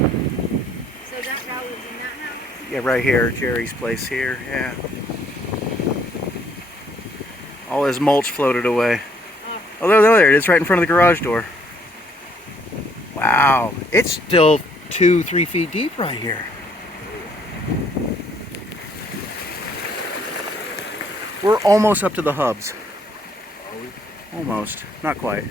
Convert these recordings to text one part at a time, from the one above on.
So that guy was in that house? Yeah, right here, Jerry's place here, yeah. All his mulch floated away. Oh, there it is, right in front of the garage door. Wow, it's still 2-3 feet deep right here. We're almost up to the hubs. Are we? Almost, not quite.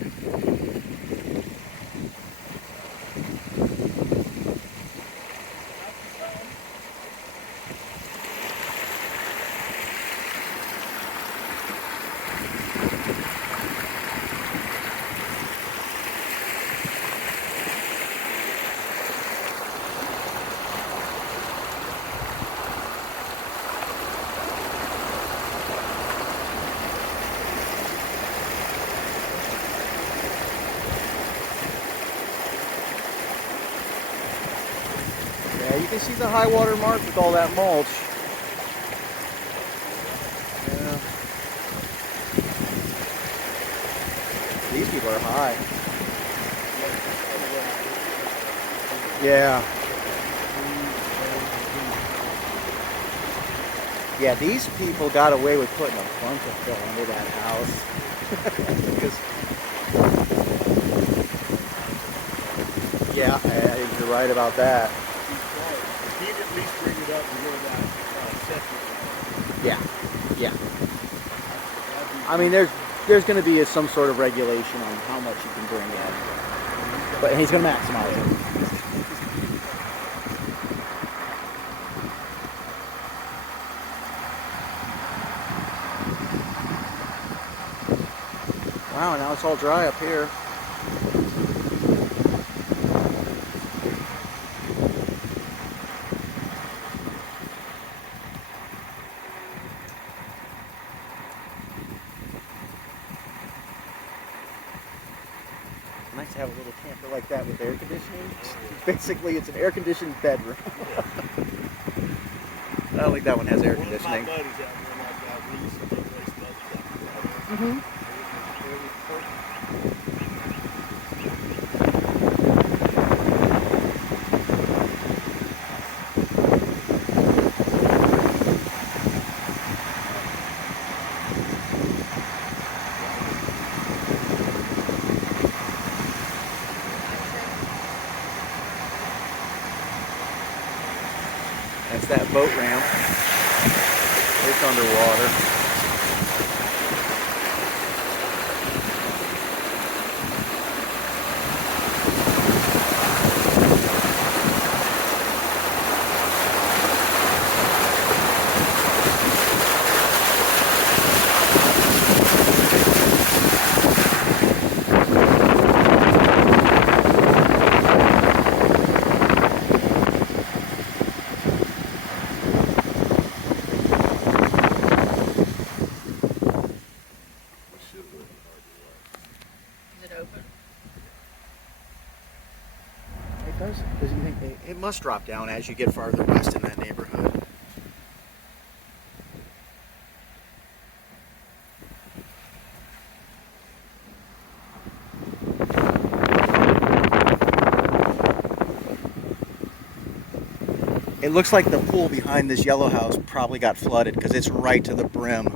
Yeah, you can see the high water mark with all that mulch. Yeah. These people are high. Yeah. Yeah, these people got away with putting a bunch of fill under that house. Yeah, I think you're right about that. He'd at least bring it up to where that septic. Yeah, yeah. I mean, there's going to be some sort of regulation on how much you can bring in, but he's going to maximize it. Wow, now it's all dry up here. Nice to have a little camper like that with air conditioning. Basically, it's an air-conditioned bedroom. I don't think that one has air conditioning. One of my buddies out there like that. We used to go play smoky up there. Mm-hmm. It was perfect. That's that boat ramp. It's underwater. Is it open? It does. It must drop down as you get farther west in that neighborhood. It looks like the pool behind this yellow house probably got flooded because it's right to the brim.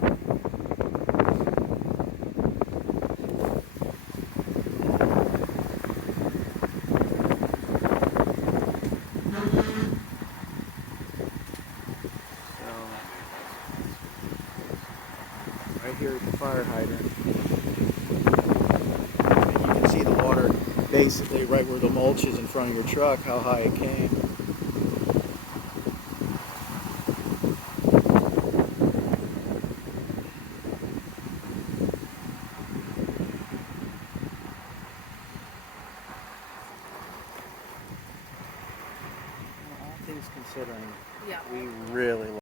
Right here at the fire hydrant. And you can see the water basically right where the mulch is in front of your truck, how high it came. All things considering, Yeah. we really